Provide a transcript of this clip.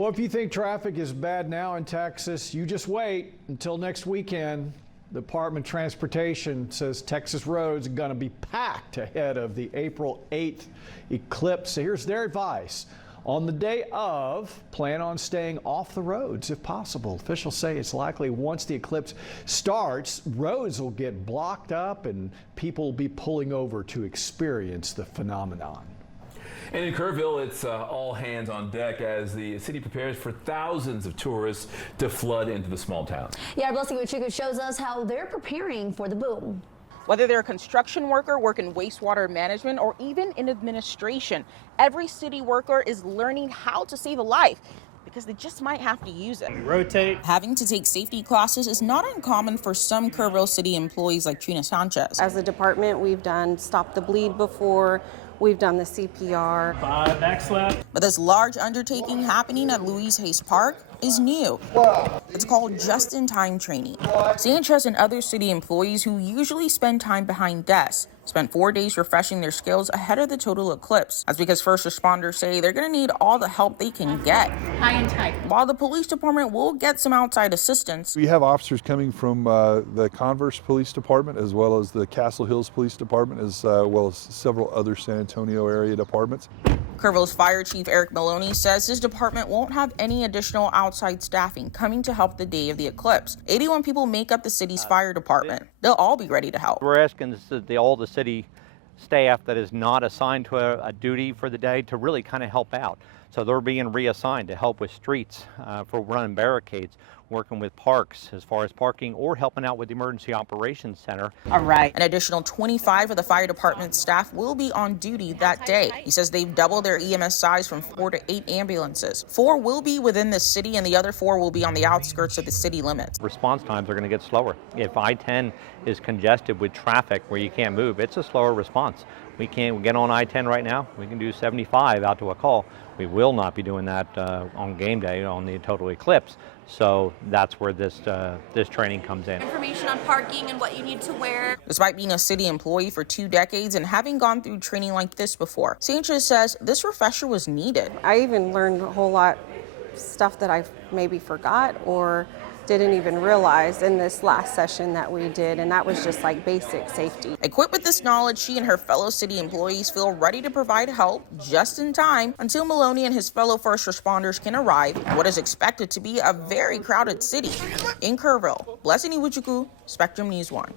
Well, if you think traffic is bad now in Texas, you just wait until next weekend. The Department of Transportation says Texas roads are going to be packed ahead of the April 8th eclipse. So here's their advice. On the day of, plan on staying off the roads if possible. Officials say it's likely once the eclipse starts, roads will get blocked up and people will be pulling over to experience the phenomenon. And in Kerrville, it's all hands on deck as the city prepares for thousands of tourists to flood into the small town. Yeah, Blessing Uchuku shows us how they're preparing for the boom. Whether they're a construction worker, working wastewater management, or even in administration, every city worker is learning how to save a life because they just might have to use it. Rotate. Having to take safety classes is not uncommon for some Kerrville city employees like Trina Sanchez. As a department, we've done Stop the Bleed before. We've done the CPR. Back slap. But this large undertaking happening at Louise Hayes Park is new. It's called just-in-time training. Sanchez and other city employees who usually spend time behind desks spent 4 days refreshing their skills ahead of the total eclipse. That's because first responders say they're going to need all the help they can get. High and tight. While the police department will get some outside assistance. We have officers coming from the Converse Police Department as well as the Castle Hills Police Department as well as several other San Antonio area departments. Kerrville's Fire Chief Eric Maloney says his department won't have any additional outside staffing coming to help the day of the eclipse. 81 people make up the city's fire department. They'll all be ready to help. We're asking all the city staff that is not assigned to a duty for the day to really kind of help out. So they're being reassigned to help with streets, for running barricades, working with parks as far as parking, or helping out with the Emergency Operations Center. All right. An additional 25 of the fire department staff will be on duty that day. He says they've doubled their EMS size from 4 to 8 ambulances. 4 will be within the city and the other 4 will be on the outskirts of the city limits. Response times are going to get slower. If I-10 is congested with traffic where you can't move, it's a slower response. We can't get on I-10 right now. We can do 75 out to a call. We will not be doing that on game day on the total eclipse. So that's where this training comes in. Information on parking and what you need to wear. Despite being a city employee for 2 decades and having gone through training like this before, Sanchez says this refresher was needed. I even learned a whole lot stuff that I maybe forgot or didn't even realize in this last session that we did, and that was just like basic safety. Equipped with this knowledge, she and her fellow city employees feel ready to provide help just in time until Maloney and his fellow first responders can arrive in what is expected to be a very crowded city. In Kerrville, Blessing Iwuchukwu, Spectrum News 1.